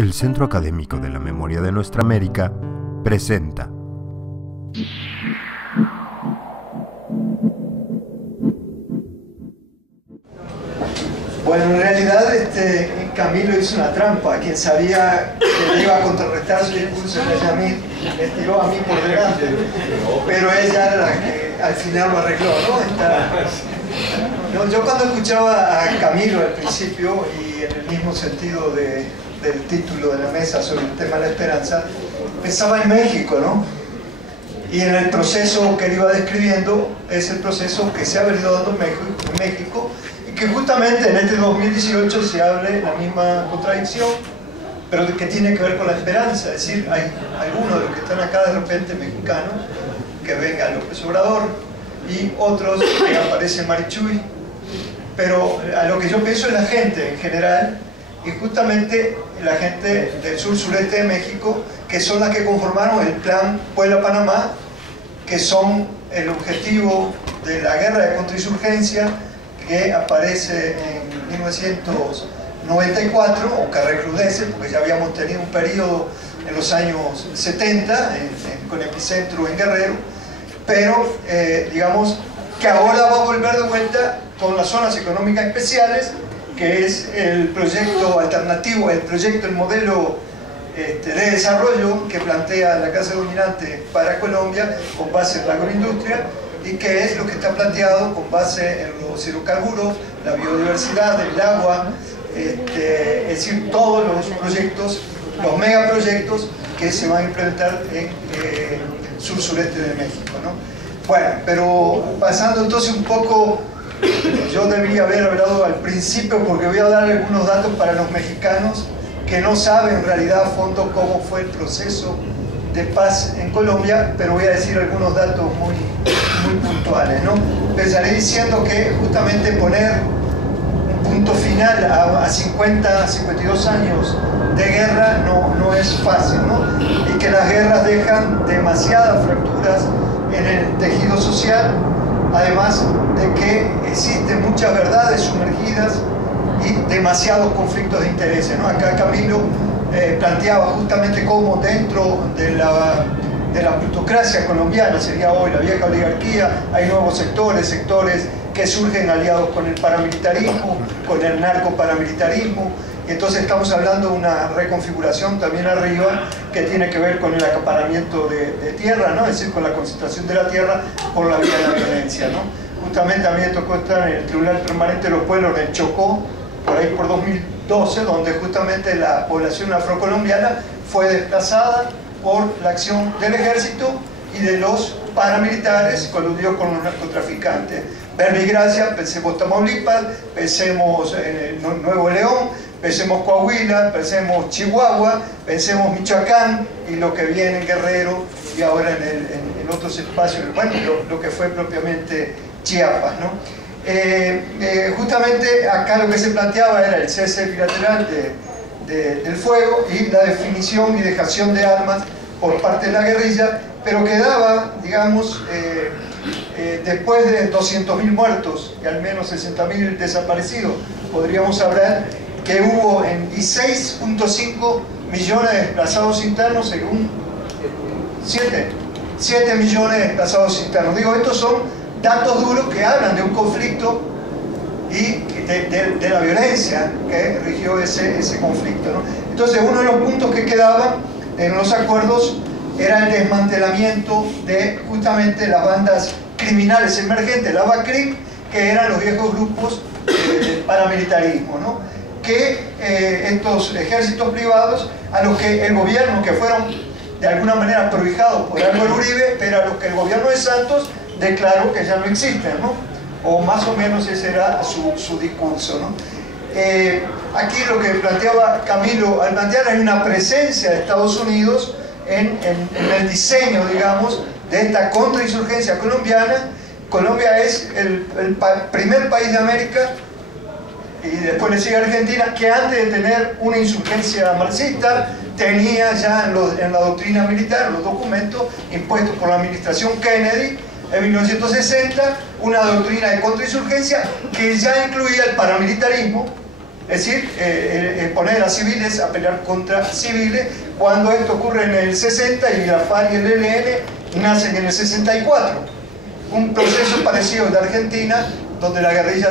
El Centro Académico de la Memoria de Nuestra América presenta. Bueno, en realidad Camilo hizo una trampa. Quien sabía que le iba a contrarrestar su discurso era Yamil, me tiró a mí por delante, pero ella era la que al final lo arregló, ¿no? Yo cuando escuchaba a Camilo al principio, y en el mismo sentido del título de la mesa sobre el tema de la esperanza, pensaba en México, ¿no? Y en el proceso que él iba describiendo es el proceso que se ha venido dando en México, y que justamente en este 2018 se hable la misma contradicción, pero que tiene que ver con la esperanza. Es decir, hay algunos de los que están acá de repente mexicanos que ven a López Obrador y otros que aparece Marichuy, pero a lo que yo pienso es la gente en general, y justamente la gente del sur-sureste de México, que son las que conformaron el plan Puebla-Panamá, que son el objetivo de la guerra de contrainsurgencia que aparece en 1994, o que recrudece, porque ya habíamos tenido un periodo en los años 70 con epicentro en Guerrero, pero digamos que ahora va a volver de vuelta con las zonas económicas especiales, que es el proyecto alternativo, el modelo de desarrollo que plantea la clase dominante para Colombia con base en la agroindustria, y que es lo que está planteado con base en los hidrocarburos, la biodiversidad, el agua, es decir, todos los proyectos, los megaproyectos que se van a implementar en sur-sureste de México, ¿no? Bueno, pero pasando entonces un poco, yo debía haber hablado al principio, porque voy a dar algunos datos para los mexicanos que no saben en realidad a fondo cómo fue el proceso de paz en Colombia, pero voy a decir algunos datos muy puntuales, ¿no? Empezaré diciendo que justamente poner un punto final a 52 años de guerra no es fácil, ¿no? Y que las guerras dejan demasiadas fracturas en el tejido social, además de que existen muchas verdades sumergidas y demasiados conflictos de intereses, ¿no? Acá Camilo planteaba justamente cómo dentro de la plutocracia colombiana, sería hoy la vieja oligarquía, hay nuevos sectores que surgen aliados con el paramilitarismo, con el narcoparamilitarismo, y entonces estamos hablando de una reconfiguración también arriba que tiene que ver con el acaparamiento de tierra, ¿no? Es decir, con la concentración de la tierra por la vía de la violencia, ¿no? Justamente a mí me tocó estar en el Tribunal Permanente de los Pueblos en Chocó, por ahí por 2012, donde justamente la población afrocolombiana fue desplazada por la acción del ejército y de los paramilitares coludidos con los narcotraficantes. Verbigracia, pensemos Tamaulipas, pensemos Nuevo León, pensemos Coahuila, pensemos Chihuahua, pensemos Michoacán y lo que viene en Guerrero y ahora en otros espacios, bueno, lo que fue propiamente Chiapas, ¿no? Justamente acá lo que se planteaba era el cese bilateral del fuego y la definición y dejación de armas por parte de la guerrilla, pero quedaba, digamos, después de 200.000 muertos y al menos 60.000 desaparecidos, podríamos hablar que hubo y 6.5 millones de desplazados internos, según 7 millones de desplazados internos. Digo, estos son datos duros que hablan de un conflicto y de la violencia que rigió ese conflicto, ¿no? Entonces, uno de los puntos que quedaban en los acuerdos era el desmantelamiento de justamente las bandas criminales emergentes, la BACRIM, que eran los viejos grupos del paramilitarismo, ¿no? Que estos ejércitos privados, a los que el gobierno, que fueron de alguna manera prohijados por Álvaro Uribe, pero a los que el gobierno de Santos declaró que ya no existen, ¿no? O más o menos ese era su discurso, ¿no? Aquí lo que planteaba Camilo al plantear es una presencia de Estados Unidos en el diseño, digamos, de esta contrainsurgencia colombiana. Colombia es el primer país de América, y después le sigue Argentina, que antes de tener una insurgencia marxista tenía ya en la doctrina militar, los documentos impuestos por la administración Kennedy en 1960, una doctrina de contrainsurgencia que ya incluía el paramilitarismo, Es decir, poner a civiles a pelear contra civiles, cuando esto ocurre en el 60 y la FARC y el ELN nacen en el 64. Un proceso parecido en la Argentina, donde la guerrilla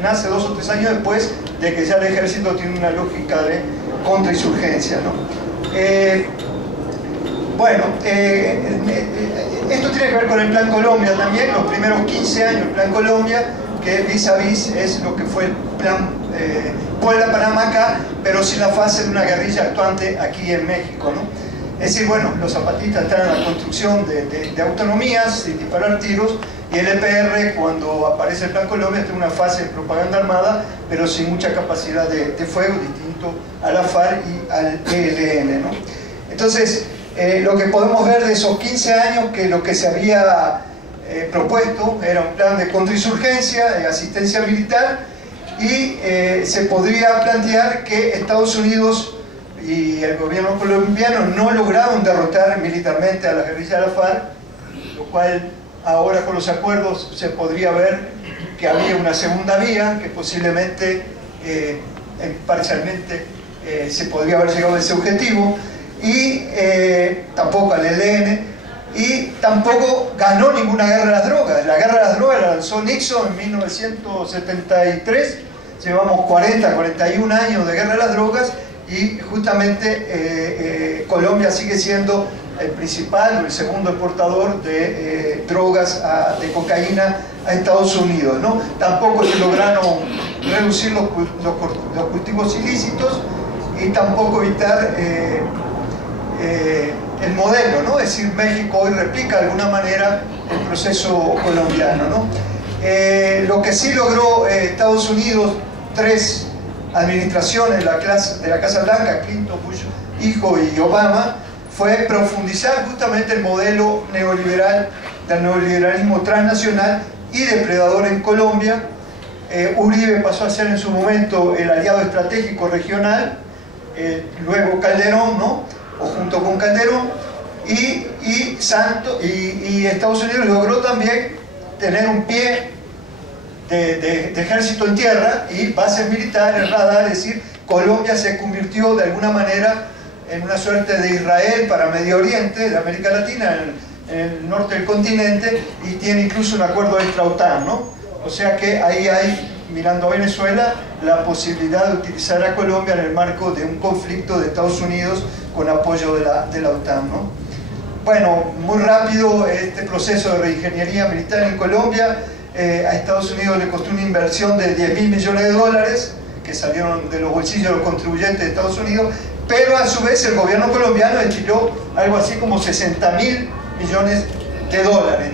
nace 2 o 3 años después de que ya el ejército tiene una lógica de contrainsurgencia, ¿no? Esto tiene que ver con el Plan Colombia también, los primeros 15 años del Plan Colombia, que vis a vis es lo que fue el Plan Puebla-Panamá acá, pero sin la fase de una guerrilla actuante aquí en México, ¿no? Es decir, bueno, los zapatistas están en la construcción de autonomías, sin disparar tiros, y el EPR, cuando aparece el Plan Colombia, tiene una fase de propaganda armada, pero sin mucha capacidad de fuego, distinto a la FARC y al ELN, ¿no? Entonces, lo que podemos ver de esos 15 años, que lo que se había propuesto era un plan de contrainsurgencia, de asistencia militar, y se podría plantear que Estados Unidos y el gobierno colombiano no lograron derrotar militarmente a la guerrilla de la FARC, lo cual ahora con los acuerdos se podría ver que había una segunda vía, que posiblemente, parcialmente, se podría haber llegado a ese objetivo, y tampoco al ELN, y tampoco ganó ninguna guerra de las drogas. La guerra de las drogas la lanzó Nixon en 1973, llevamos 41 años de guerra de las drogas, y justamente Colombia sigue siendo el principal o el segundo exportador de drogas, de cocaína a Estados Unidos, ¿no? Tampoco se lograron reducir los cultivos ilícitos y tampoco evitar el modelo, ¿no? Es decir, México hoy replica de alguna manera el proceso colombiano, ¿no? Lo que sí logró Estados Unidos, 3 administraciones de la Casa Blanca, Clinton, Bush hijo y Obama, fue profundizar justamente el modelo neoliberal, del neoliberalismo transnacional y depredador en Colombia. Uribe pasó a ser en su momento el aliado estratégico regional, luego Calderón, ¿no? O junto con Calderón, y Estados Unidos logró también tener un pie de ejército en tierra y bases militares, radar, es decir, Colombia se convirtió de alguna manera en una suerte de Israel para Medio Oriente, de América Latina, en el norte del continente, y tiene incluso un acuerdo extra-OTAN, ¿no? O sea que ahí hay, mirando a Venezuela, la posibilidad de utilizar a Colombia en el marco de un conflicto de Estados Unidos con apoyo de la OTAN, ¿no? Bueno, muy rápido este proceso de reingeniería militar en Colombia. A Estados Unidos le costó una inversión de $10.000 millones que salieron de los bolsillos de los contribuyentes de Estados Unidos, pero a su vez el gobierno colombiano destinó algo así como $60.000 millones,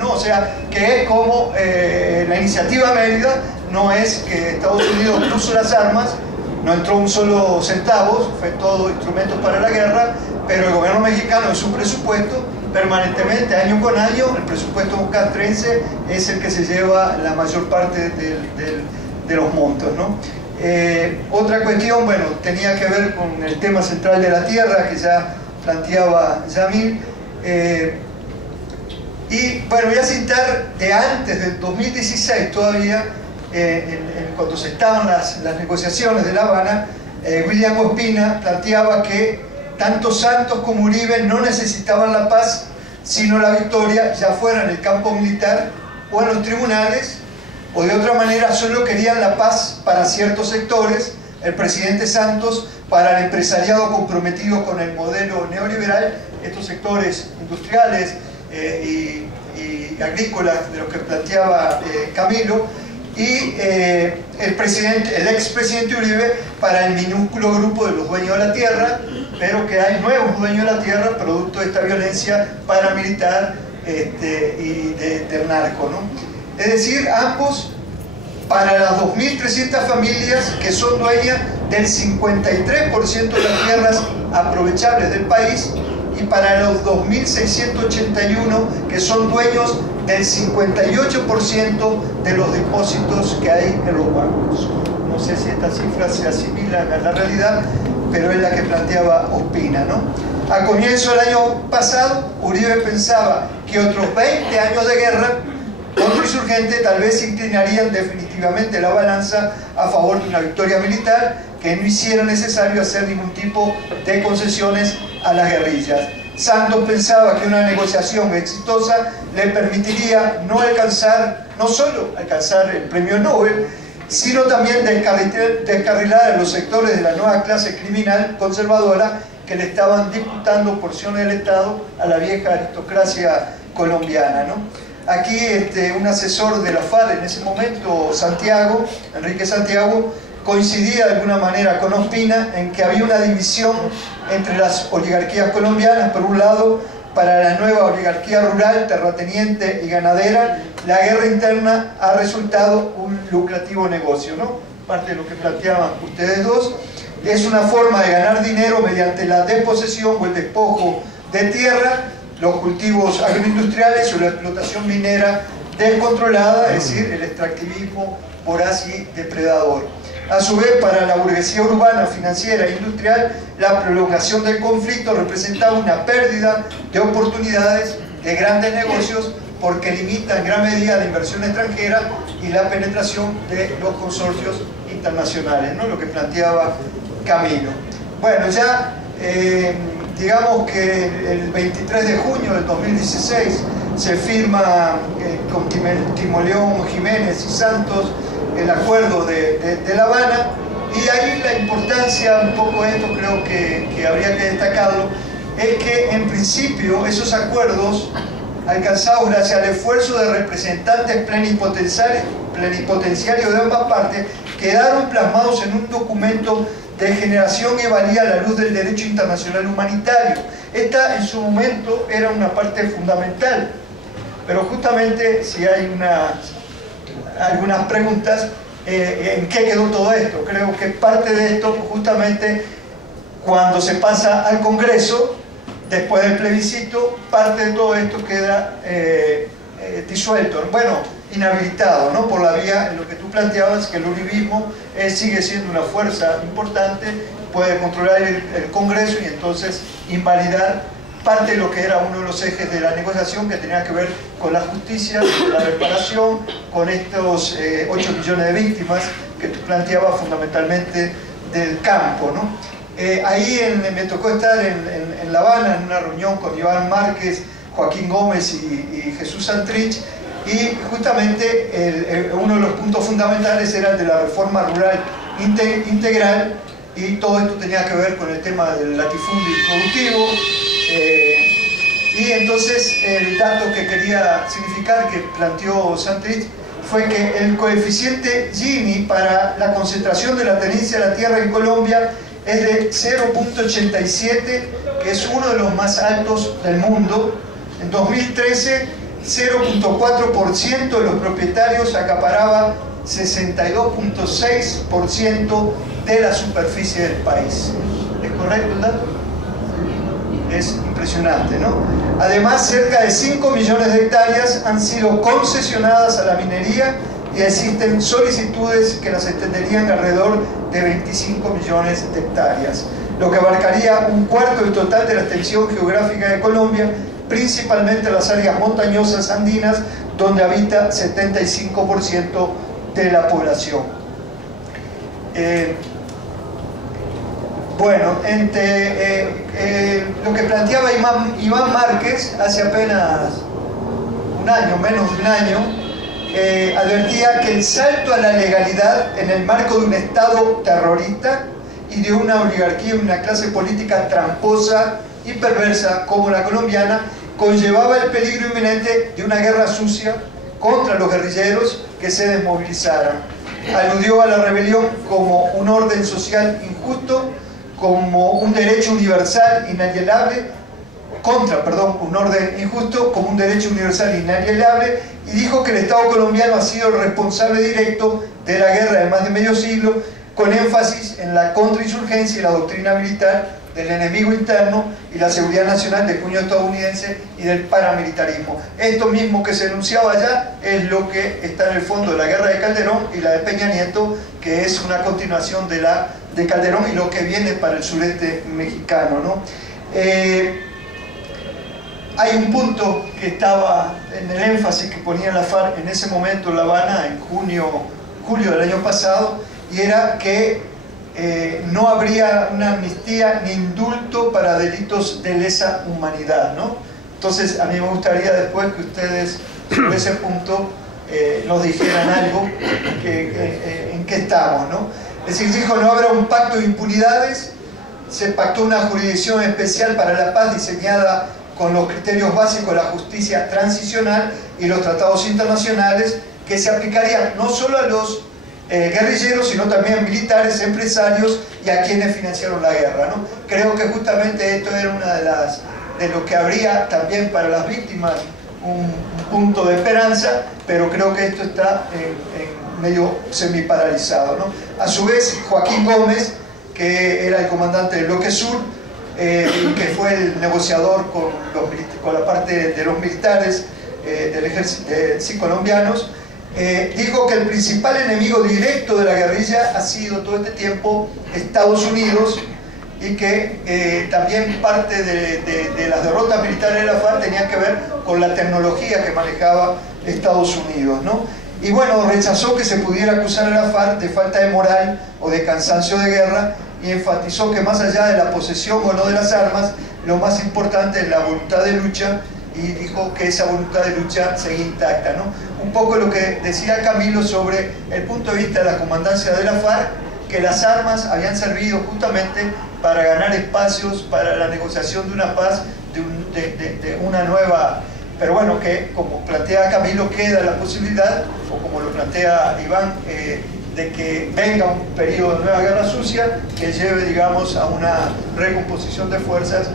¿no? O sea, que es como la iniciativa Mérida, no es que Estados Unidos puso las armas, no entró un solo centavo, fue todo instrumento para la guerra, pero el gobierno mexicano en su presupuesto, permanentemente, año con año, el presupuesto castrense es el que se lleva la mayor parte de los montos, ¿no? Otra cuestión, bueno, tenía que ver con el tema central de la tierra, que ya planteaba Yamil, y bueno, voy a citar de antes del 2016 todavía, cuando se estaban las negociaciones de La Habana, William Ospina planteaba que tanto Santos como Uribe no necesitaban la paz, sino la victoria, ya fuera en el campo militar o en los tribunales, o de otra manera solo querían la paz para ciertos sectores, el presidente Santos para el empresariado comprometido con el modelo neoliberal, estos sectores industriales y agrícolas de los que planteaba Camilo, y el expresidente Uribe para el minúsculo grupo de los dueños de la tierra, pero que hay nuevos dueños de la tierra producto de esta violencia paramilitar y del narco, ¿no? Es decir, ambos para las 2.300 familias que son dueñas del 53% de las tierras aprovechables del país, y para los 2.681 que son dueños del 58% de los depósitos que hay en los bancos. No sé si estas cifras se asimilan a la realidad, pero es la que planteaba Ospina, ¿no? A comienzo del año pasado, Uribe pensaba que otros 20 años de guerra contrainsurgente, tal vez inclinarían definitivamente la balanza a favor de una victoria militar que no hiciera necesario hacer ningún tipo de concesiones a las guerrillas. Santos pensaba que una negociación exitosa le permitiría no solo alcanzar el premio Nobel, sino también descarrilar a los sectores de la nueva clase criminal conservadora que le estaban disputando porciones del Estado a la vieja aristocracia colombiana, ¿no? Aquí un asesor de la FARC en ese momento, Santiago, Enrique Santiago, coincidía de alguna manera con Ospina en que había una división entre las oligarquías colombianas. Por un lado, para la nueva oligarquía rural, terrateniente y ganadera, la guerra interna ha resultado un lucrativo negocio, ¿no? Parte de lo que planteaban ustedes dos, es una forma de ganar dinero mediante la desposesión o el despojo de tierra, los cultivos agroindustriales o la explotación minera descontrolada, es decir, el extractivismo voraz y depredador. A su vez, para la burguesía urbana, financiera e industrial, la prolongación del conflicto representaba una pérdida de oportunidades de grandes negocios porque limita en gran medida la inversión extranjera y la penetración de los consorcios internacionales, ¿no? Lo que planteaba Camilo. Bueno, ya digamos que el 23 de junio del 2016 se firma con Timoleón, Jiménez y Santos el acuerdo de La Habana, y ahí la importancia, un poco esto creo que habría que destacarlo, es que en principio esos acuerdos alcanzados gracias al esfuerzo de representantes plenipotenciarios de ambas partes quedaron plasmados en un documento de generación y valía a la luz del derecho internacional humanitario. Esta en su momento era una parte fundamental, pero justamente si hay algunas preguntas, ¿en qué quedó todo esto? Creo que parte de esto justamente cuando se pasa al Congreso, después del plebiscito, parte de todo esto queda disuelto, bueno, inhabilitado, ¿no? Por la vía en lo que tú planteabas, que el uribismo sigue siendo una fuerza importante, puede controlar el Congreso y entonces invalidar parte de lo que era uno de los ejes de la negociación, que tenía que ver con la justicia, con la reparación, con estos 8 millones de víctimas que tú planteabas fundamentalmente del campo, ¿no? Ahí me tocó estar en La Habana en una reunión con Iván Márquez, Joaquín Gómez y Jesús Santrich, y justamente uno de los puntos fundamentales era el de la reforma rural integral, y todo esto tenía que ver con el tema del latifundio productivo. Y entonces el dato que quería significar, que planteó Santrich, fue que el coeficiente Gini para la concentración de la tenencia de la tierra en Colombia es de 0.87, que es uno de los más altos del mundo. En 2013, 0.4% de los propietarios acaparaba 62.6% de la superficie del país. ¿Es correcto el dato? Es impresionante, ¿no? Además, cerca de 5 millones de hectáreas han sido concesionadas a la minería y existen solicitudes que las extenderían alrededor de 25 millones de hectáreas, lo que abarcaría un cuarto del total de la extensión geográfica de Colombia, principalmente las áreas montañosas andinas, donde habita 75% de la población. Bueno, lo que planteaba Iván Márquez hace apenas un año, menos de un año, advertía que el salto a la legalidad en el marco de un Estado terrorista y de una oligarquía y una clase política tramposa y perversa como la colombiana conllevaba el peligro inminente de una guerra sucia contra los guerrilleros que se desmovilizaran. Aludió a la rebelión como un orden social injusto, como un derecho universal inalienable, un orden injusto como un derecho universal inalienable, y dijo que el Estado colombiano ha sido el responsable directo de la guerra de más de medio siglo, con énfasis en la contrainsurgencia y la doctrina militar del enemigo interno y la seguridad nacional del puño estadounidense y del paramilitarismo. Esto mismo que se enunciaba allá es lo que está en el fondo de la guerra de Calderón y la de Peña Nieto, que es una continuación de la de Calderón y lo que viene para el sureste mexicano, ¿no? hay un punto que estaba en el énfasis que ponía la FARC en ese momento en La Habana, en julio del año pasado, y era que no habría una amnistía ni indulto para delitos de lesa humanidad, ¿no? Entonces a mí me gustaría después que ustedes sobre ese punto nos dijeran algo en qué estamos, ¿no? Es decir, dijo, no habrá un pacto de impunidades, se pactó una jurisdicción especial para la paz diseñada con los criterios básicos de la justicia transicional y los tratados internacionales que se aplicarían no solo a los guerrilleros, sino también a militares, empresarios y a quienes financiaron la guerra, ¿no? Creo que justamente esto era una de lo que habría también para las víctimas un punto de esperanza, pero creo que esto está medio semiparalizado, ¿no? A su vez, Joaquín Gómez, que era el comandante del Bloque Sur, que fue el negociador con la parte de los militares del ejército colombianos, dijo que el principal enemigo directo de la guerrilla ha sido todo este tiempo Estados Unidos, y que también parte de las derrotas militares de la FARC tenían que ver con la tecnología que manejaba Estados Unidos, ¿no? Y bueno, rechazó que se pudiera acusar a la FARC de falta de moral o de cansancio de guerra, y enfatizó que más allá de la posesión o no de las armas, lo más importante es la voluntad de lucha, y dijo que esa voluntad de lucha seguía intacta, ¿no? Un poco lo que decía Camilo sobre el punto de vista de la comandancia de la FARC, que las armas habían servido justamente para ganar espacios para la negociación de una paz, de una nueva... Pero bueno, que como plantea Camilo, queda la posibilidad, o como lo plantea Iván, de que venga un periodo de nueva guerra sucia que lleve, digamos, a una recomposición de fuerzas,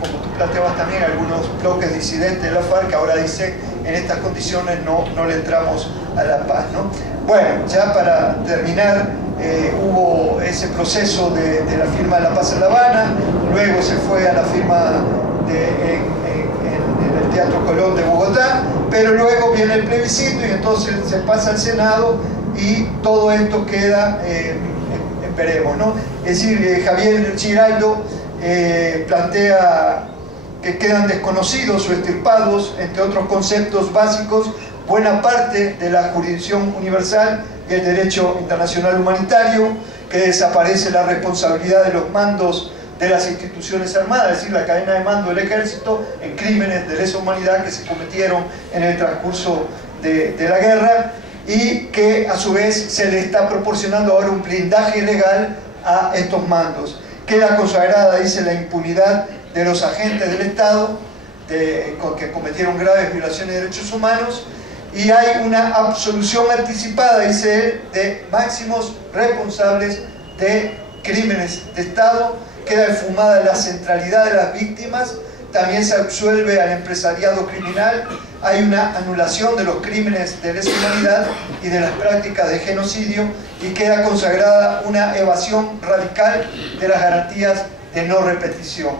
como tú planteabas también, algunos bloques disidentes de la FARC que ahora dicen, en estas condiciones no le entramos a la paz, ¿no? Bueno, ya para terminar, hubo ese proceso de la firma de la paz en La Habana, luego se fue a la firma en el Teatro Colón de Bogotá, pero luego viene el plebiscito y entonces se pasa al Senado y todo esto queda en veremos, ¿no? Es decir, Javier Giraldo plantea que quedan desconocidos o extirpados, entre otros conceptos básicos, buena parte de la jurisdicción universal y el derecho internacional humanitario, que desaparece la responsabilidad de los mandos de las instituciones armadas, es decir, la cadena de mando del ejército en crímenes de lesa humanidad que se cometieron en el transcurso de la guerra, y que a su vez se le está proporcionando ahora un blindaje legal a estos mandos. Queda consagrada, dice, la impunidad de los agentes del Estado que cometieron graves violaciones de derechos humanos, y hay una absolución anticipada, dice él, de máximos responsables de crímenes de Estado. Queda esfumada la centralidad de las víctimas, también se absuelve al empresariado criminal, hay una anulación de los crímenes de lesa humanidad y de las prácticas de genocidio, y queda consagrada una evasión radical de las garantías de no repetición.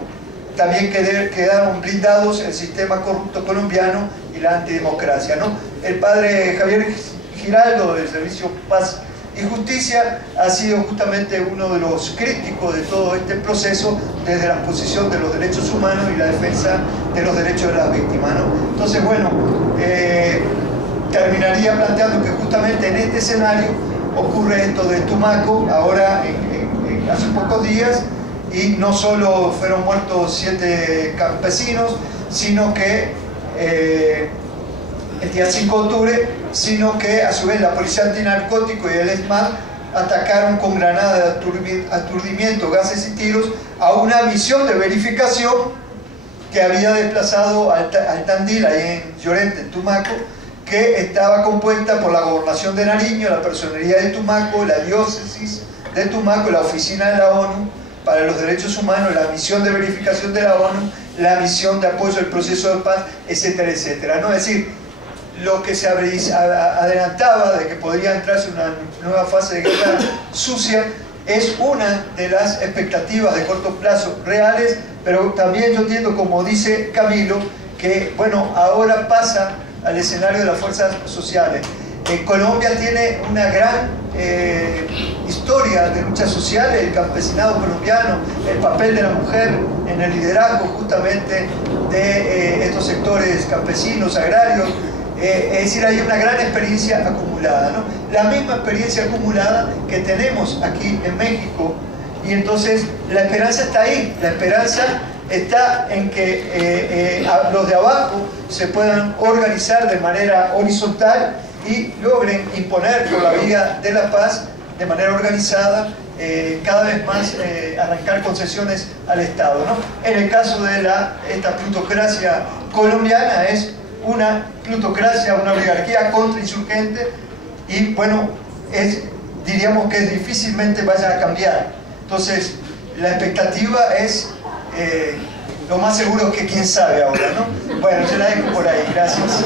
También quedaron blindados el sistema corrupto colombiano y la antidemocracia, ¿no? El padre Javier Giraldo del Servicio Paz y Justicia ha sido justamente uno de los críticos de todo este proceso desde la posición de los derechos humanos y la defensa de los derechos de las víctimas, ¿no? Entonces, bueno, terminaría planteando que justamente en este escenario ocurre esto de Tumaco, ahora hace pocos días, y no solo fueron muertos 7 campesinos, sino que el día 5 de octubre, sino que a su vez la Policía Antinarcótico y el ESMAD atacaron con granadas de aturdimiento, gases y tiros a una misión de verificación que había desplazado al Tandil, ahí en Llorente, en Tumaco, que estaba compuesta por la Gobernación de Nariño, la Personería de Tumaco, la Diócesis de Tumaco, la Oficina de la ONU para los Derechos Humanos, la misión de verificación de la ONU, la misión de apoyo al proceso de paz, etcétera, etcétera, ¿no? Es decir, lo que se adelantaba de que podría entrarse una nueva fase de guerra sucia es una de las expectativas de corto plazo reales, pero también yo entiendo, como dice Camilo, que bueno, ahora pasa al escenario de las fuerzas sociales. Colombia tiene una gran historia de lucha social, el campesinado colombiano, el papel de la mujer en el liderazgo justamente de estos sectores campesinos, agrarios. Es decir, hay una gran experiencia acumulada, ¿no? La misma experiencia acumulada que tenemos aquí en México, y entonces la esperanza está ahí, la esperanza está en que los de abajo se puedan organizar de manera horizontal y logren imponer por la vía de la paz de manera organizada cada vez más arrancar concesiones al Estado, ¿no? En el caso de esta plutocracia colombiana es una plutocracia, una oligarquía contrainsurgente y bueno, diríamos que difícilmente vaya a cambiar. Entonces la expectativa es lo más seguro que quién sabe ahora, ¿no? Bueno, se la dejo por ahí, gracias.